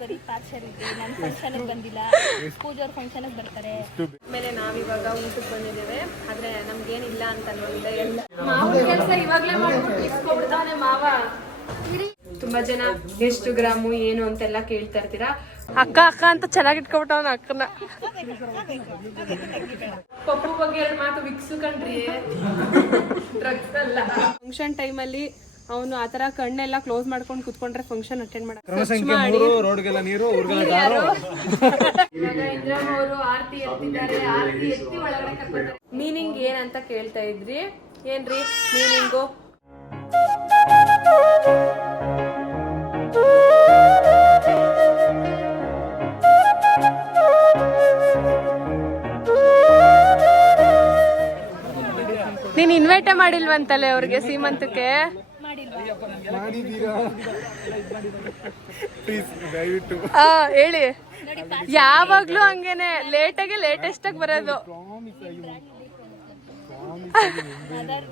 ಬರೀ ಪಾರ್ಸಲ್ ಇದೆ. ನನ್ನ ಫಂಕ್ಷನ್ಗೆ ಬಂದಿಲ್ಲ, ಪೂಜಾರ್ ಫಂಕ್ಷನ್ಗೆ ಬರ್ತಾರೆ. ಆಮೇಲೆ ನಾವಿವಾಗ ಊಟಕ್ಕೆ ಬಂದಿದ್ದೇವೆ. ಆದ್ರೆ ನಮ್ಗೇನಿಲ್ಲ ಅಂತ ಅನ್ನೋದಿಲ್ಲ. ಎಲ್ಲ ಮಾವ ಕೆಲಸ ಇವಾಗಲೇ ಮಾಡ್ಬಿಟ್ಟು ಇಸ್ಕೊಬಿಡ್ತಾನೆ ಮಾವ. ತುಂಬಾ ಜನ ಎಷ್ಟು ಗ್ರಾಮು ಏನು ಅಂತೆಲ್ಲ ಕೇಳ್ತಾ ಇರ್ತೀರಾ. ಅಕ್ಕ ಅಕ್ಕ ಅಂತ ಚೆನ್ನಾಗಿ ಇಟ್ಕೊಬಿಟ್ಟವನ ಅಕ್ಕನ. ಪಪ್ಪು ಬಗ್ಗೆ 2 ಮಾತು ವಿಕ್ಸು ಕಣ್ರಿ. ಡ್ರಗ್ಸ್ ಅಲ್ಲ. ಫಂಕ್ಷನ್ ಟೈಮಲ್ಲಿ ಅವನು ಆತರ ಕಣ್ಣೆಲ್ಲ ಕ್ಲೋಸ್ ಮಾಡ್ಕೊಂಡು ಕುತ್ಕೊಂಡ್ರೆ ಫಂಕ್ಷನ್ ಅಟೆಂಡ್ ಮಾಡಕ್ಕೆ ಇಂದ್ರಮ್ ಅವರು ಆರತಿ ಎತ್ತಿದ್ದಾರೆ. ಆರತಿ ಎತ್ತಿ ಒಳಗಡೆ ಕರ್ಕೊಂತಾರೆ. ಮೀನಿಂಗ್ ಏನಂತ ಕೇಳ್ತಾ ಇದ್ರಿ. ಏನ್ರಿ ಮೀನಿಂಗು? ನೀನ್ ಇನ್ವೈಟೇ ಮಾಡಿಲ್ವಂತಲ್ಲೇ ಅವ್ರಿಗೆ ಸೀಮಂತಕ್ಕೆ? ಹೇಳಿ. ಯಾವಾಗ್ಲೂ ಹಂಗೇನೆ ಲೇಟಾಗಿ ಲೇಟೆಸ್ಟ್ ಆಗಿ ಬರೋದು. ಮದರ್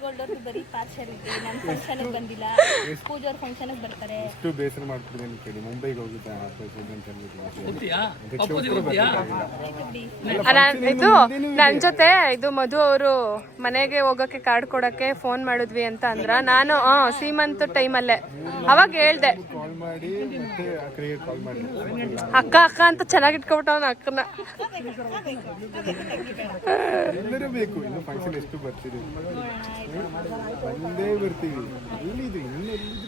ಗೋಲ್ಡ್ ಅವ್ರದ್ದು ಬರೀ ಪಾರ್ಸಲ್ ಇದೆ. ನನ್ನ ಫಂಕ್ಷನ್ಗೆ ಬಂದಿಲ್ಲ, ಪೂಜಾರ್ ಫಂಕ್ಷನ್ಗೆ ಬರ್ತಾರೆ. ಎಷ್ಟು ಬೇಸರ ಮಾಡ್ತಿದ್ದೀನಿ ಕೇಳಿ. ಮುಂಬೈಗೆ ಹೋಗಿದ್ದೆ ಇದು ನನ್ ಜೊತೆ ಇದು ಮಧು ಅವರು ಮನೆಗೆ ಹೋಗಕ್ಕೆ ಕಾರ್ಡ್ ಕೊಡಕ್ಕೆ ಫೋನ್ ಮಾಡಿದ್ವಿ ಅಂತ ಅಂದ್ರ. ನಾನು ಸೀಮಂತ್ ಟೈಮಲ್ಲೇ ಅವಾಗ ಹೇಳ್ದೆ ಕಾಲ್ ಮಾಡಿ ಮತ್ತೆ ಅಕ್ಕರಿಗೆ ಕಾಲ್ ಮಾಡಿ ಅಕ್ಕ ಅಕ್ಕ ಅಂತ ಚೆನ್ನಾಗಿ ಇಟ್ಕೊಬಿಟ್ಟವನ ಅಕ್ಕನ. ಎಲ್ಲರೂ ಬೇಕು. ಇನ್ನು ಫಂಕ್ಷನ್ ಎಷ್ಟು ಬರ್ತೀವಿ, ಬಂದೇ ಬರ್ತೀವಿ.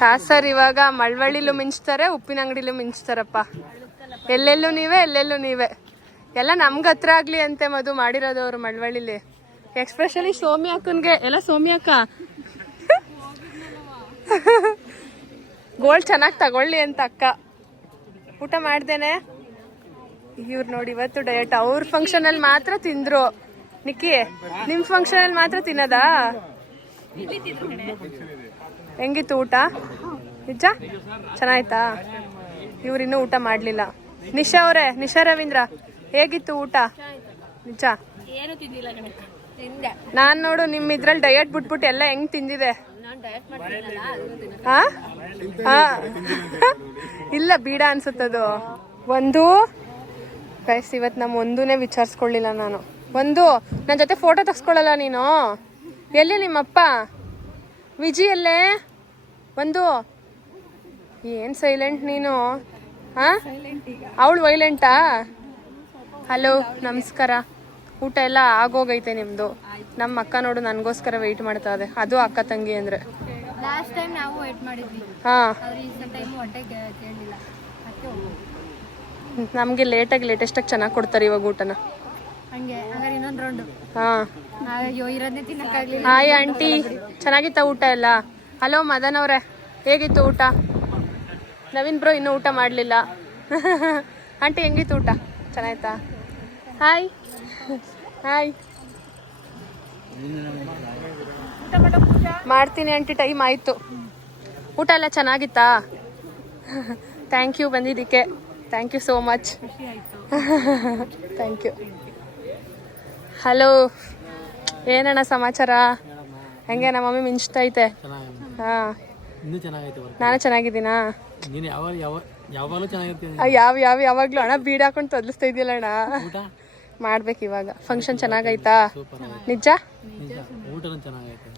ತಾಸರ್ ಇವಾಗ ಮಳವಳ್ಳಿಲೂ ಮಿಂಚ್ತಾರೆ, ಉಪ್ಪಿನ ಅಂಗಡಿಲೂ ಮಿಂಚ್ತಾರಪ್ಪ. ಎಲ್ಲೆಲ್ಲೂ ನೀವೇ ಎಲ್ಲ ನಮ್ಗೆ ಹತ್ರ ಆಗ್ಲಿ ಅಂತೆ ಮಧು ಮಾಡಿರೋದು ಅವ್ರು ಮಳವಳ್ಳಿಲಿ. ಎಕ್ಸ್ಪೆಷಲಿ ಸೌಮ್ಯ ಅಕ್ಕನ್ಗೆ ಎಲ್ಲ. ಸೌಮ್ಯ ಅಕ್ಕ ಗೋಲ್ಡ್ ಚೆನ್ನಾಗಿ ತಗೊಳ್ಳಿ ಅಂತ ಅಕ್ಕ. ಊಟ ಮಾಡ್ದೇನೆ. ಇವ್ರು ನೋಡಿ ಇವತ್ತು ಡಯಟ್. ಅವ್ರ ಫಂಕ್ಷನ್ ಅಲ್ಲಿ ಮಾತ್ರ ತಿಂದ್ರು. ನಿಕ್ಕಿ ನಿಮ್ ಫಂಕ್ಷನ್ ಅಲ್ಲಿ ಮಾತ್ರ ತಿನ್ನದಾ? ಹೆಂಗಿತ್ತು ಊಟ? ನಿಜ ಚೆನ್ನಾಯ್ತಾ? ಇವ್ರಿನ್ನೂ ಊಟ ಮಾಡ್ಲಿಲ್ಲ. ನಿಶಾ ಅವರೇ, ನಿಶಾ ರವೀಂದ್ರ ಹೇಗಿತ್ತು ಊಟ? ನಿಜ ಏನು ತಿಂದಿಲ್ಲ. ನಾನ್ ನೋಡು ನಿಮ್ ಇದ್ರಲ್ಲಿ ಡಯಟ್ ಬಿಟ್ಬಿಟ್ಟು ಎಲ್ಲ ಹೆಂಗ್ ತಿಂದಿದೆ. ಇಲ್ಲ ಬೀಡ ಅನ್ಸುತ್ತದು. ಒಂದು ಗೈಸ್ ಇವತ್ತು ನಮ್ಮ ಒಂದೂನೇ ವಿಚಾರಿಸ್ಕೊಳ್ಳಿಲ್ಲ ನಾನು. ಒಂದು ನನ್ನ ಜೊತೆ ಫೋಟೋ ತೆಗ್ಸ್ಕೊಳ್ಳಲ್ಲ ನೀನು? ಎಲ್ಲಿ ನಿಮ್ಮಪ್ಪ? ವಿಜಿ ಎಲ್ಲೇ? ಒಂದು ಏನ್ ಸೈಲೆಂಟ್ ನೀನು? ಅವಳು ವೈಲೆಂಟಾ? ಹಲೋ ನಮಸ್ಕಾರ. ಊಟ ಎಲ್ಲ ಆಗೋಗೈತೆ ನಿಮ್ದು? ನಮ್ಮ ಅಕ್ಕ ನೋಡು ನನಗೋಸ್ಕರ ವೆಯ್ಟ್ ಮಾಡ್ತಾ ಇದೆ. ಅದು ಅಕ್ಕ ತಂಗಿ ಅಂದ್ರೆ. ಲಾಸ್ಟ್ ಟೈಮ್ ನಾವು ವೇಟ್ ಮಾಡಿದ್ವಿ. ನಮಗೆ ಲೇಟೆಸ್ಟಾಗಿ ಚೆನ್ನಾಗಿ ಕೊಡ್ತಾರೆ ಇವಾಗ ಊಟನ. ಹಾಯ್ ಆಂಟಿ, ಚೆನ್ನಾಗಿತ್ತ ಊಟ ಎಲ್ಲ? ಹಲೋ ಮದನ್ ಅವರೇ, ಹೇಗಿತ್ತು ಊಟ? ನವೀನ್ ಬ್ರೋ ಇನ್ನೂ ಊಟ ಮಾಡಲಿಲ್ಲ. ಆಂಟಿ ಹೆಂಗಿತ್ತು ಊಟ? ಚೆನ್ನಾಯ್ತಾ? Hi hi. ಮಾಡ್ತೀನಿ ಆಂಟಿ, ಟೈಮ್ ಆಯಿತು. ಊಟ ಎಲ್ಲ ಚೆನ್ನಾಗಿತ್ತಾ? ಥ್ಯಾಂಕ್ ಯು ಬಂದಿದ್ದಕ್ಕೆ. Thank you so much. Thank you. Hello, ಏನಣ್ಣ ಸಮಾಚಾರ? ಹೆಂಗೆ ನಮ್ಮ ಮಮ್ಮಿ ಮಿಂಚ್ತೈತೆ? ಹಾಂ, ನಾನು ಚೆನ್ನಾಗಿದ್ದೀನಾ? ಯಾವಾಗ್ಲೂ ಅಣ್ಣ ಬೀಡ್ ಹಾಕೊಂಡು ತೊದಲಿಸ್ತಾ ಇದೆಯಲ್ಲ ಅಣ್ಣ. ಮಾಡ್ಬೇಕು ಇವಾಗ. ಫಂಕ್ಷನ್ ಚೆನ್ನಾಗೈತಾ? ನಿಜ?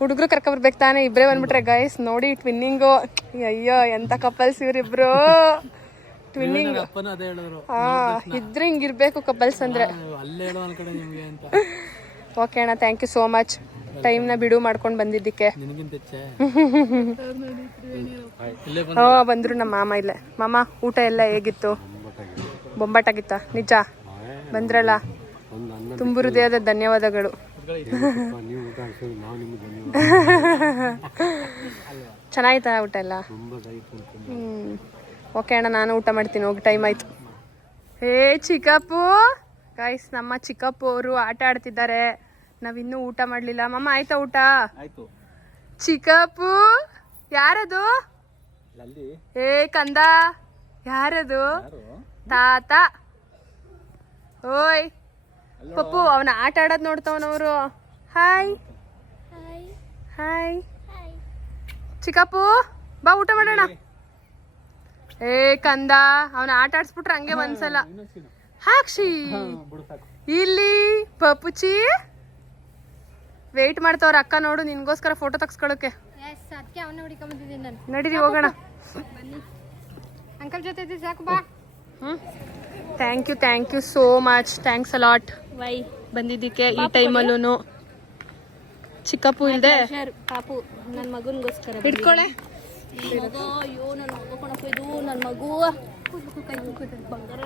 ಹುಡುಗರು ಕರ್ಕೊಬರ್ಬೇಕು ತಾನೆ? ಇಬ್ಬರೇ ಬಂದ್ಬಿಟ್ರೆ ಗೈಸ್ ನೋಡಿ ಟ್ವಿನ್ನಿಂಗು. ಅಯ್ಯೋ ಎಂತ ಕಪಲ್ಸ್ ಇವ್ರಿಬ್ರು. ಟ್ವಿನ್ನಿಂಗ್ ಇದ್ರೆ ಹಿಂಗಿರ್ಬೇಕು ಕಪಲ್ಸ್ ಅಂದ್ರೆ. ಓಕೆ ಅಣ್ಣ, ಥ್ಯಾಂಕ್ ಯು ಸೋ ಮಚ್. ಟೈಮ್ನ ಬಿಡು ಮಾಡ್ಕೊಂಡು ಬಂದಿದ್ದಕ್ಕೆ. ಬಂದ್ರು ನಮ್ಮ ಮಾಮ ಇಲ್ಲೇ. ಮಾಮ ಊಟ ಎಲ್ಲ ಹೇಗಿತ್ತು? ಬೊಂಬಾಟಾಗಿತ್ತ? ನಿಜ? ಬಂದ್ರಲ್ಲ, ತುಂಬ ಹೃದಯದ ಧನ್ಯವಾದಗಳು. ಚೆನ್ನಾಯ್ತಾ ಊಟ ಎಲ್ಲ? ಓಕೆ ಅಣ್ಣ, ನಾನು ಊಟ ಮಾಡ್ತೀನಿ, ಹೋಗಿ ಟೈಮ್ ಆಯ್ತು. ಹೇ ಚಿಕ್ಕಪ್ಪು ಗೈಸ್, ನಮ್ಮ ಚಿಕ್ಕಪ್ಪು ಅವರು ಆಟ ಆಡ್ತಿದ್ದಾರೆ. ನಾವಿನ್ನೂ ಊಟ ಮಾಡಲಿಲ್ಲ. ಮಮ್ಮ ಆಯ್ತಾ ಊಟ? ಚಿಕ್ಕಪ್ಪು ಯಾರದು? ಏ ಕಂದ, ಯಾರದು? ತಾತ. ಓಯ್ ಪಪ್ಪು, ಅವನ ಆಟ ಆಡೋದು ನೋಡ್ತಾವನವರು. Hi hi. ಚಿಕ್ಕಪ್ಪು ಬಾ ಊಟ ಮಾಡೋಣ. ಏ ಕಂದ ಅವನ ಆಟ ಆಡ್ಸ್ಬಿಟ್ರೆ ಹಂಗೆ ಒಂದ್ಸಲ ಹಾಕ್ಷಿ ಇಲ್ಲಿ ಪಪ್ಪುಚಿ ವೇಟ್ ಮಾಡ್ತಾವ್ರ ಅಕ್ಕ ನೋಡು ನಿನ್ಗೋಸ್ಕರ ಫೋಟೋ ತಗ್ಸ್ಕೊಳಕ್ಕೆ. ಅದಕ್ಕೆ ಅವನ್ನ ಹುಡುಕೊಂಬಂದಿದ್ದೀನಿ ನಾನು. ನಡೀರಿ ಹೋಗೋಣ. ಅಂಕಲ್ ಜೊತೆ ಇದ್ದೀವಿ ಸಾಕು ಬಾ. Thank you so much. Thanks a lot ವೈ ಬಂದಿದ್ದಕ್ಕೆ ಈ ಟೈಮಲ್ಲೂ. ಚಿಕ್ಕಪ್ಪು ಇಲ್ದೆ ಪಾಪು ನನ್ನ ಮಗನಿಗೋಸ್ಕರ ಹಿಡ್ಕೊಳೆ. ಮಗು ಅಯ್ಯೋ ನನ್ನ ಮಗು ಕಣಪ್ಪ ಇದು ನನ್ನ ಮಗು ಬಂಗಾರ.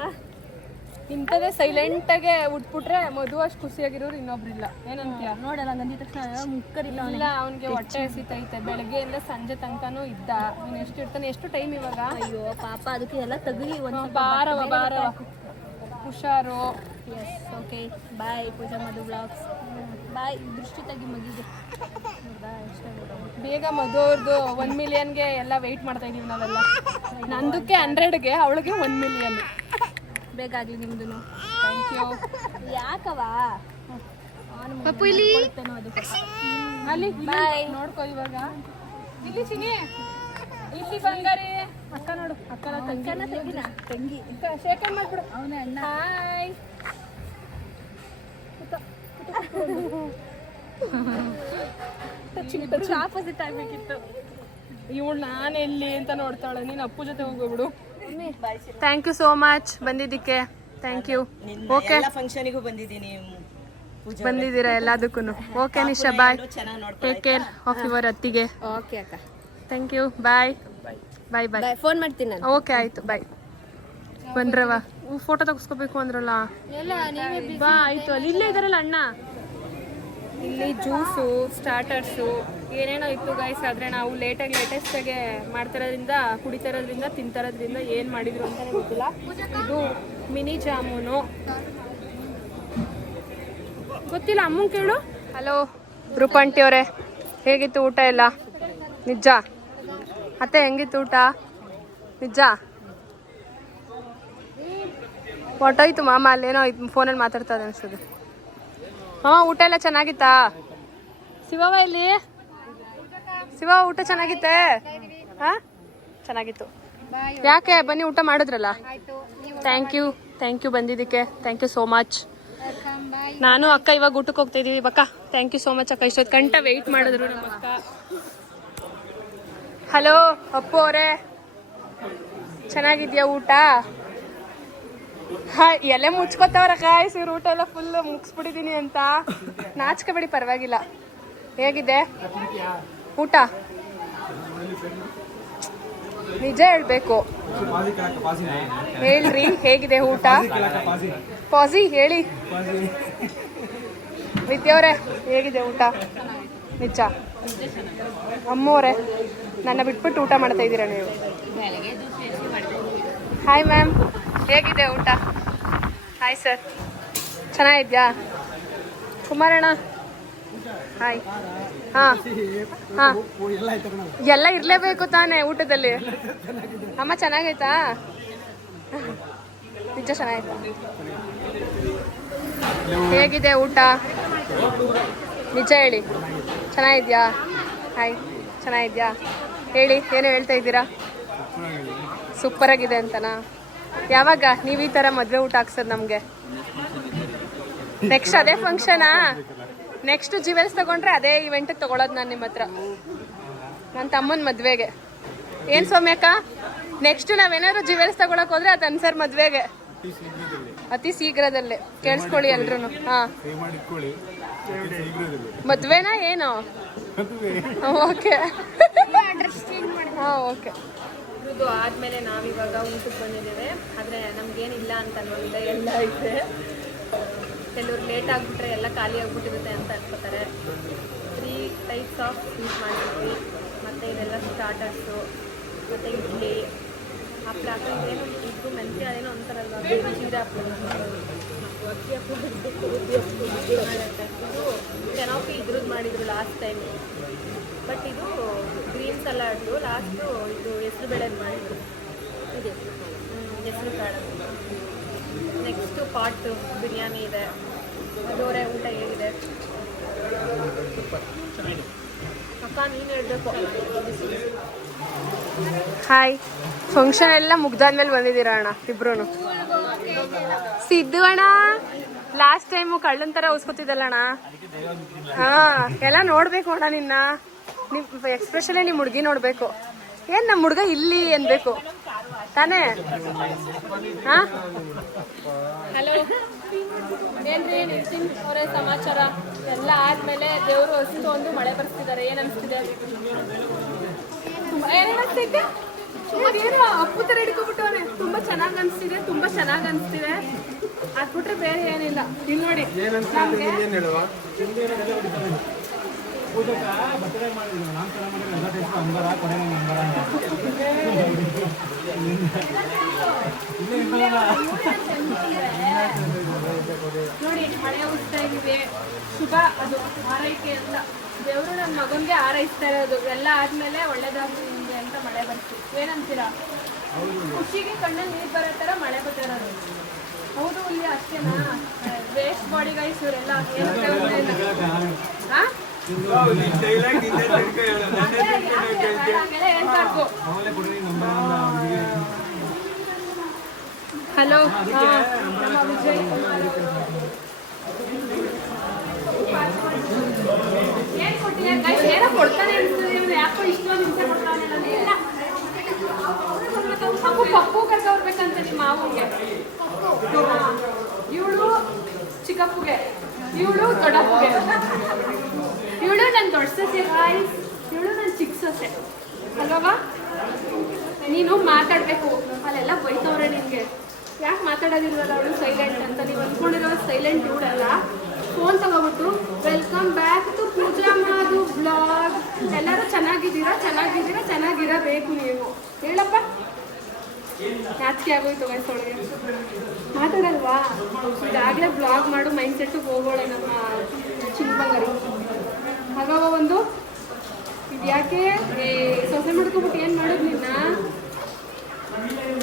ಇಂಥದೇ ಸೈಲೆಂಟಾಗೆ ಉಟ್ಬಿಟ್ರೆ ಮದುವೆ ಅಷ್ಟು ಖುಷಿಯಾಗಿರೋರು ಇನ್ನೊಬ್ರಿಲ್ಲ. ಏನಂತೀಯ? ನೋಡಲ್ಲ ಅಂದಿದ ತಕ್ಷಣ ಮುಕ್ಕರಿಲ್ಲ. ಇಲ್ಲ ಅವನಿಗೆ ಹೊಟ್ಟೆ ಹಸಿತೈತೆ. ಬೆಳಗ್ಗೆಯಿಂದ ಸಂಜೆ ತನಕನೂ ಇದ್ದ. ನೀನು ಎಷ್ಟು ಇರ್ತಾನೆ? ಎಷ್ಟು ಟೈಮ್ ಇವಾಗ? ಅಯ್ಯೋ ಪಾಪ ಅದಕ್ಕೆ ಎಲ್ಲ ತೆಗಿ ಒಂದು ಬಾರವ ಹುಷಾರು. ಎಸ್ ಓಕೆ ಬಾಯ್ ಪೂಜಾ ಮಧು ಬ್ಲಾಗ್ಸ್. ಬಾಯ್ ದೃಷ್ಟಿ ತೆಗಿ ಮಗಿಗೆ. ಬೇಗ ಮದುವ್ರದ್ದು 1 ಮಿಲಿಯನ್ಗೆ ಎಲ್ಲ ವೆಯ್ಟ್ ಮಾಡ್ತಾ ಇದೀವಿ ನಾವೆಲ್ಲ. ನಂದಕ್ಕೆ 100ಗೆ ಅವಳಿಗೆ 1 ಮಿಲಿಯನ್. ಬೇಗ ಆಗಲಿ ನಿಮ್ದು. Thank you. ಯಾಕವಾ ಪಪ್ಪು ಇಲ್ಲಿ ಅಲ್ಲಿ ಬಾಯ್ ನೋಡ್ಕೋ ಇವಾಗ. ಇಲ್ಲಿ ಚಿನಿ ಇಲ್ಲಿ ಬಂಗಾರಿ ಅಕ್ಕ ನೋಡು. ಅಕ್ಕನ ತಂಗಿನ ತೆಗಿನ ತಂಗಿ ಶೇಖರ್ ಮಾಡ್ಬಿಡು. ಅವನ ಅಣ್ಣ. ಹಾಯ್. ಆಪೋಸಿಟ್ ಆಗ್ಬೇಕಿತ್ತು. ಇವಳು ನಾನೆಲ್ಲಿ ಅಂತ ನೋಡ್ತಾಳೆ. ನೀನು ಅಪ್ಪು ಜೊತೆ ಹೋಗ್ಬಿಡು. ಥ್ಯಾಂಕ್ ಯು ಸೋ ಮಚ್ ಬಂದಿದ್ದಕ್ಕೆ. Thank you. ಓಕೆ ಫಂಕ್ಷನಿಗೂ ಬಂದಿದ್ದೀನಿ. ಬಂದಿದ್ದೀರಾ ಎಲ್ಲದಕ್ಕೂ. Okay Nisha bye. Take care of your ಅತ್ತಿಗೆ. ಓಕೆ ಅಕ್ಕ thank you. Bye bye bye. Bye phone ಮಾಡ್ತೀನಿ ನಾನು. ಓಕೆ ಆಯ್ತು ಬಾಯ್. ಬಂದ್ರವ ಫೋಟೋ ತೆಗಿಸ್ಕೋಬೇಕು ಅಂದ್ರಲ್ಲ. ಎಲ್ಲ ನೀವೇ ಬಾ ಆಯ್ತು. ಅಲ್ಲಿ ಇಲ್ಲೇ ಇದಾರಲ್ಲ ಅಣ್ಣ. ಇಲ್ಲಿ ಜ್ಯೂಸು ಸ್ಟಾರ್ಟರ್ಸು ಏನೇನೋ ಇತ್ತು ಗೈಸ್. ಆದರೆ ನಾವು ಲೇಟೆಸ್ಟಾಗೆ ಮಾಡ್ತಿರೋದ್ರಿಂದ ಕುಡಿತಿರೋದ್ರಿಂದ ತಿಂತಿರೋದ್ರಿಂದ ಏನು ಮಾಡಿದ್ರು ಅಂತಲೇ ಗೊತ್ತಿಲ್ಲ. ಇದು ಮಿನಿ ಜಾಮೂನು ಗೊತ್ತಿಲ್ಲ. ಅಮ್ಮಂಗೆ ಕೇಳು. ಹಲೋ ರೂಪಂಟಿ ಅವರೇ, ಹೇಗಿತ್ತು ಊಟ ಎಲ್ಲ? ನಿಜ ಅತ್ತೆ ಹೆಂಗಿತ್ತು ಊಟ? ನಿಜ ಹೊಟ್ಟೋಯ್ತು ಮಾಮ. ಅಲ್ಲೇನೋ ಫೋನಲ್ಲಿ ಮಾತಾಡ್ತದೆ ಅನಿಸ್ತದೆ. ಮಾಮ ಊಟ ಎಲ್ಲ ಚೆನ್ನಾಗಿತ್ತಾ? ಶಿವವ ಇಲ್ಲಿ ಶಿವ ಊಟ ಚೆನ್ನಾಗಿತ್ತೆ? ಹಾಂ ಚೆನ್ನಾಗಿತ್ತು. ಯಾಕೆ ಬನ್ನಿ ಊಟ ಮಾಡಿದ್ರಲ್ಲ. ಥ್ಯಾಂಕ್ ಯು ಬಂದಿದ್ದಕ್ಕೆ. Thank you so much. ನಾನು ಅಕ್ಕ ಇವಾಗ ಊಟಕ್ಕೆ ಹೋಗ್ತಾ ಇದೀವಿ ಬಕ್ಕ. ಥ್ಯಾಂಕ್ ಯು ಸೋ ಮಚ್ ಅಕ್ಕ. ಇಷ್ಟೊತ್ತು ಗಂಟೆ ವೆಯ್ಟ್ ಮಾಡಿದ್ರು ನಮ್ಮ ಅಕ್ಕ. ಹಲೋ ಅಪ್ಪು ಅವರೇ, ಚೆನ್ನಾಗಿದ್ಯಾ ಊಟ? ಹಾಂ ಎಲೆ ಮುಚ್ಕೋತಾವ್ರ ಕಾಯ್ಸಿ. ಇವ್ರ ಊಟ ಎಲ್ಲ ಫುಲ್ ಮುಗಿಸ್ಬಿಟ್ಟಿದ್ದೀನಿ ಅಂತ. ನಾಚ್ಕೋಬೇಡಿ ಪರವಾಗಿಲ್ಲ. ಹೇಗಿದೆ ಊಟ? ನಿಜ ಹೇಳ್ಬೇಕು. ಹೇಳ್ರಿ ಹೇಗಿದೆ ಊಟ? ಪಾಸಿ ಹೇಳಿ. ವಿದ್ಯಾವ್ರೆ ಹೇಗಿದೆ ಊಟ? ನಿಜ. ಅಮ್ಮೋರೆ ನನ್ನ ಬಿಟ್ಬಿಟ್ಟು ಊಟ ಮಾಡ್ತಾ ಇದ್ದೀರಾ ನೀವು? ಹಾಯ್ ಮ್ಯಾಮ್, ಹೇಗಿದೆ ಊಟ? ಹಾಯ್ ಸರ್, ಚೆನ್ನಾಗಿದ್ಯಾ? ಕುಮಾರಣ್ಣ ಹಾಯ್. ಹಾಂ ಹಾಂ ಎಲ್ಲ ಇರಲೇಬೇಕು ತಾನೇ ಊಟದಲ್ಲಿ. ಅಮ್ಮ ಚೆನ್ನಾಗೈತಾ? ನಿಜ ಚೆನ್ನಾಯ್ತಾ? ಹೇಗಿದೆ ಊಟ? ನಿಜ ಹೇಳಿ. ಚೆನ್ನಾಗಿದ್ಯಾ? ಹಾಯ್, ಚೆನ್ನಾಗಿದ್ಯಾ? ಹೇಳಿ, ಏನು ಹೇಳ್ತಾ ಇದ್ದೀರಾ? ಸೂಪರಾಗಿದೆ ಅಂತನಾ? ಯಾವಾಗ ನೀವು ಈ ಥರ ಮದುವೆ ಊಟ ಹಾಕ್ಸೋದು ನಮಗೆ? ನೆಕ್ಸ್ಟ್ ಅದೇ ಫಂಕ್ಷನಾ? ನೆಕ್ಸ್ಟ್ ಜ್ಯುವೆಲ್ಸ್ ತಗೊಂಡ್ರೆ ಅದೇ ಇವೆಂಟಿಗೆ ತಗೊಳ್ಳೋದು ನಾನು ನಿಮ್ಮ ಹತ್ರ, ನನ್ನ ತಮ್ಮನ ಮದುವೆಗೆ. ಏನು ಸೌಮ್ಯಕ್ಕ, ನೆಕ್ಸ್ಟ್ ನಾವೇನಾದ್ರು ಜ್ಯುವೆಲ್ಸ್ ತಗೊಳಕ್ ಹೋದ್ರೆ ಅದು ಅನ್ಸರ್ ಮದುವೆಗೆ ಅತಿ ಶೀಘ್ರದಲ್ಲೇ. ಕೇಳಿಸ್ಕೊಳ್ಳಿ ಎಲ್ರು. ಹಾಂ, ಮದುವೆನಾ ಏನು? ಓಕೆ ಹಾಂ ಓಕೆ. ಇದು ಆದಮೇಲೆ ನಾವಿವಾಗ ಊಟಕ್ಕೆ ಬಂದಿದ್ದೇವೆ. ಆದರೆ ನಮಗೇನಿಲ್ಲ ಅಂತ ಅನ್ನೋದಿಲ್ಲ, ಎಲ್ಲ ಐತೆ. ಕೆಲವ್ರು ಲೇಟ್ ಆಗಿಬಿಟ್ರೆ ಎಲ್ಲ ಖಾಲಿ ಆಗಿಬಿಟ್ಟಿರುತ್ತೆ ಅಂತ ಅನ್ಕೋತಾರೆ. 3 ಟೈಪ್ಸ್ ಆಫ್ ಸ್ವೀಟ್ ಮಾಡಿದ್ವಿ. ಮತ್ತು ಇದೆಲ್ಲ ಸ್ಟಾರ್ಟರ್ಸು, ಮತ್ತು ಇಡ್ಲಿ, ಹಪ್ಪಳ. ಇದೇನು ಇದು ಮೆಂತ್ಯ ಅದೇನೋ ಅಂತಾರಲ್ವ, ಜೀರಾ ಹಪ್ಪಳ, ಅಕ್ಕಿ ಹಪ್ಪಳ, ಇದು ಕೆನೋಪಿ ಇದ್ರದ್ದು ಮಾಡಿದರು ಲಾಸ್ಟ್ ಟೈಮ್. ಬಟ್ ಇದು ಗ್ರೀನ್ ಸಲಾಡ್ದು. ಲಾಸ್ಟು ಇದು ಹೆಸ್ರು ಬೇಳೆದು ಮಾಡಿದರು. ಇದೆ ಹೆಸ್ರು ಕಾಳು. ನೆಕ್ಸ್ಟು ಪಾಟ್ ಬಿರಿಯಾನಿ ಇದೆ. ಅದೋರೆ ಊಟ ಹೇಗಿದೆ? ಅಕ್ಕ ನೀನು ಹೇಳ್ಬೇಕು. ಹಾಯ್, ಫಂಕ್ಷನ್ ಎಲ್ಲ ಮುಗ್ದಾದ್ಮೇಲೆ ಬಂದಿದ್ದೀರಾ ಅಣ್ಣ ಇಬ್ರು. ಸಿದ್ದು ಅಣ್ಣ ಲಾಸ್ಟ್ ಟೈಮು ಕಳ್ಳನ್ ತರ ಉಸ್ಕೊತಿದ್ದಲ್ಲ ಅಣ್ಣ. ಹಾ, ಎಲ್ಲ ನೋಡ್ಬೇಕು ಅಣ್ಣ ನಿನ್ನ. ನಿಮ್ ಎಕ್ಸ್ಪ್ರೆಷನ್ ನಿಮ್ ಹುಡ್ಗಿ ನೋಡ್ಬೇಕು. ಏನ್ ನಮ್ಮ ಹುಡ್ಗ ಇಲ್ಲಿ ಅನ್ಬೇಕು ತಾನೇ? ಹಾ, ಹಲೋ, ಏನ್ರಿ ನಿತಿನ್ ಅವರೇ ಸಮಾಚಾರ? ಎಲ್ಲ ಆದ್ಮೇಲೆ ದೇವರು ಹೊಸ್ತು ಒಂದು ಮಳೆ ಬರ್ತಿದ್ದಾರೆ. ಏನ್ ಅನ್ಸ್ತಿದೆ? ಏನಿದೆ? ಏನೋ ಅಪ್ಪು ತರ ಹಿಡ್ಕೊಬಿಟ್ಟವ್ರೆ. ತುಂಬಾ ಚೆನ್ನಾಗ್ ಅನ್ಸ್ತಿದೆ, ತುಂಬಾ ಚೆನ್ನಾಗ್ ಅನ್ಸ್ತಿದೆ. ಅದ್ಬಿಟ್ರೆ ಬೇರೆ ಏನಿಲ್ಲ. ಇಲ್ಲಿ ನೋಡಿ ನೋಡಿ ಮಳೆ ಉಸ್ತಾ ಇದೆ. ಶುಭ ಅದು ಆರೈಕೆ ಅಂತ ದೇವರು ನನ್ನ ಮಗನ್ಗೆ ಆರೈಸ್ತಾ ಇರೋದು. ಎಲ್ಲ ಆದ್ಮೇಲೆ ಒಳ್ಳೇದಾಗ್ಲಿ ನಿಮ್ಗೆ ಅಂತ ಮಳೆ ಬರ್ತು. ಏನಂತೀರಾ? ಖುಷಿಗೆ ಕಣ್ಣಲ್ಲಿ ನೀರು ಬರೋ ತರ ಮಳೆ ಬರ್ತಿರೋದು. ಹೌದು, ಇಲ್ಲಿ ಅಷ್ಟೇನಾ? ವೇಸ್ಟ್ ಬಾಡಿ ಗೈಸ್ ಇವರೆಲ್ಲ ಹಲೋ, ನಮ್ಮ ವಿಜಯ್ ಕುಮಾರ್ ಏನ್ ಕೊಟ್ಟಿದ್ದಾರೆ ಗೈಸ್? ಏನೋ ಕೊಡ್ತಾನೆ ಅನ್ಸ್ತದೆ. ಇವ್ರು ಯಾಕೋ ಇಷ್ಟೊಂದು ಹಿಂಸೆ ಕೊಡ್ತಾನೆ. ಅಪ್ಪು ಪಪ್ಪು ಕರ್ಕೊಬರ್ಬೇಕಂತ ನಿಮ್ಮ ಮಾವನಿಗೆ. ಇವಳು ಚಿಕ್ಕಪ್ಪುಗೆ, ಇವಳು ದೊಡ್ಡಪ್ಪುಗೆ. ಇವಳು ನನ್ನ ದೊಡ್ಡ ಸೊಸೆ ಗಾಯ್ಸ್, ಇವಳು ನನ್ನ ಚಿಕ್ಕ ಸೊಸೆ ಅಲ್ವಾ? ನೀನು ಮಾತಾಡ್ಬೇಕು. ಅಲ್ಲೆಲ್ಲ ಬೈತವ್ರೆ ನಿನ್ಗೆ. ಯಾಕೆ ಮಾತಾಡೋದಿಲ್ವಲ್ಲ? ಅವಳು ಸೈಲೆಂಟ್ ಅಂತ ನೀವು ಅಂದ್ಕೊಂಡಿರೋ ಸೈಲೆಂಟ್ ಇವಳಲ್ಲ. ಫೋನ್ ತಗೋಬಿಟ್ಟು ವೆಲ್ಕಮ್ ಬ್ಯಾಕ್ ಟು ಪೂಜಾ ಮಾಡು ಬ್ಲಾಗ್. ಎಲ್ಲರೂ ಚೆನ್ನಾಗಿದ್ದೀರಾ? ಚೆನ್ನಾಗಿದ್ದೀರಾ? ಚೆನ್ನಾಗಿರಬೇಕು ನೀವು. ಹೇಳಪ್ಪ. ನಾಚಿಕೆ ಆಗೋಯ್ತು ವಯಸ್ಸೊಳಗೆ. ಮಾತಾಡಲ್ವಾ? ಇದಾಗಲೇ ಬ್ಲಾಗ್ ಮಾಡು ಮೈಂಡ್ ಸೆಟ್ಟು ಹೋಗೋಳೆ ನಮ್ಮ ಚಿಕ್ಕಬಂಗಾರಿ. ಹಾಗವ ಒಂದು ಇದು ಯಾಕೆ ಸೊಸೆ ಮಾಡ್ಕೊಬಿಟ್ಟು ಏನು ಮಾಡೋದು ನಿನ್ನ?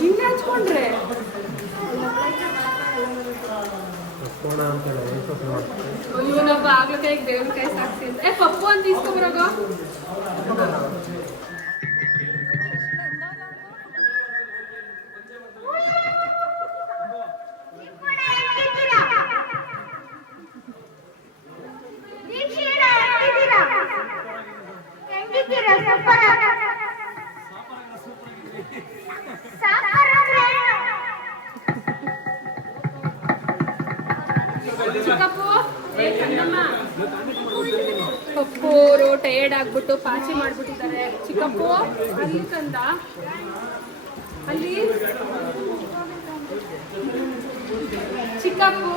ಹಿಂಗೆ ಹಚ್ಕೊಂಡ್ರೆ ಇವನೊಬ್ಬ ಆಗ್ಲಕಾಯಿಗೆ ದೇವ್ರ ಕಾಯಿ ಸಾಕ್ಸಿ. ಪಪ್ಪು ಅಂತ ಇಸ್ಕೊಬರೋಗ. ಪಪ್ಪು ಅವರು ಟಯರ್ಡ್ ಆಗ್ಬಿಟ್ಟು ಪಾಚಿ ಮಾಡ್ಬಿಟ್ಟಿದ್ದಾರೆ. ಚಿಕ್ಕಪ್ಪು ಅಲ್ಲಿ ಕಂದ, ಅಲ್ಲಿ ಚಿಕ್ಕಪ್ಪು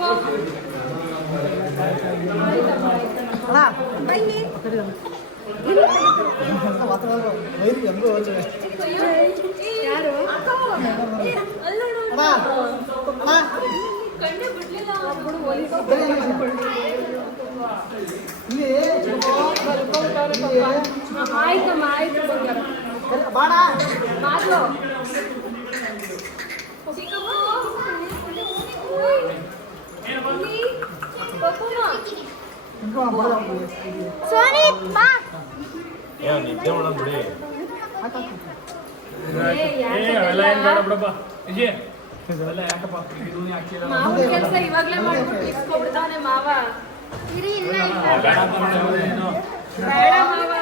ಯಾರು ಕಂಡು ಬಿಡ್ಲಿಲ್ಲ. ಆಯ್ತಮ್ಮ, ಆಯ್ತು ಮಾತು. ಮಾವ ಕೆಲಸ ಇವಾಗ್ಲೇ ಮಾಡ್ಬಿಟ್ಟು ಇಸ್ಕೊಬಿಡ್ತಾನೆ ಮಾವ. ಬೇಡ ಮಾವ.